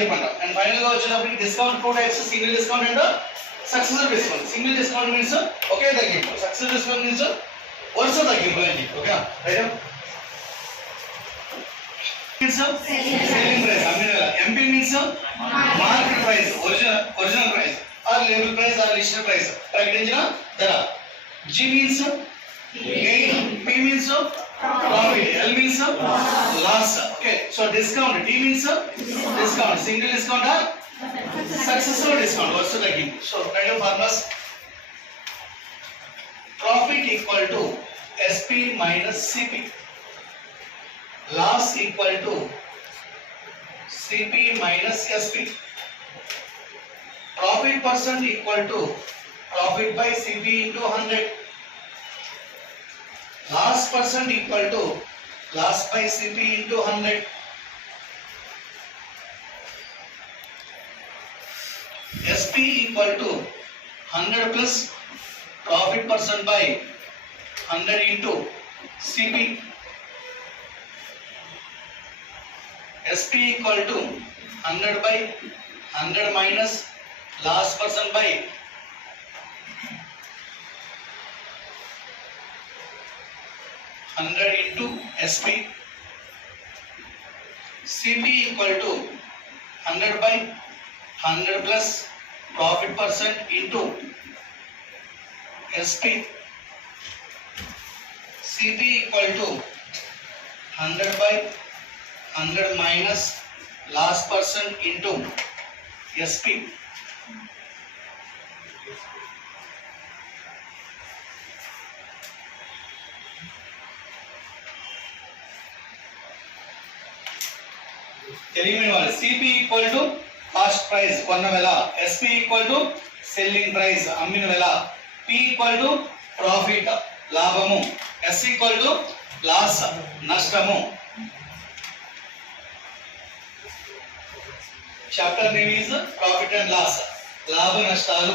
చెప్పంటాం. And final గా వచ్చేటప్పటికి discount 2 types, single discount and successive discount. Single discount means ఒకే తగ్గింపు, సక్సెసివ్ డిస్కౌంట్ మీన్స్ వరుస తగ్గింపు అని. Okay right. సెల్లింగ్ ప్రైస్ అమ్మిన వేళ. MP means market price, original price or label price or listed price, ప్రకటించిన ధర. G means gain, P means profit, L means loss. Okay so discount, D means discount, single discount or successive discount, వరుస తగ్గింపు. So kind of formulas. Profit equal to SP minus CP, loss equal to CP minus SP. Profit percent equal to profit by CP into 100. Loss percent equal to loss by CP into 100. SP equal to 100 plus profit percent by 100 into CP. SP equal to 100 by 100 minus loss percent by 100 into SP. CP equal to 100 by 100 plus profit percent into SP. CP equal to 100 by 100 minus last percent into SP. ఎలిమినేట్వాలి. CP equal to cost price కొన్న వేళ, SP equal to selling price అమ్మిన వేళ, P equal to profit లాభము, S equal to loss నష్టము. Chapter name is profit and loss, లాభ నష్టాలు.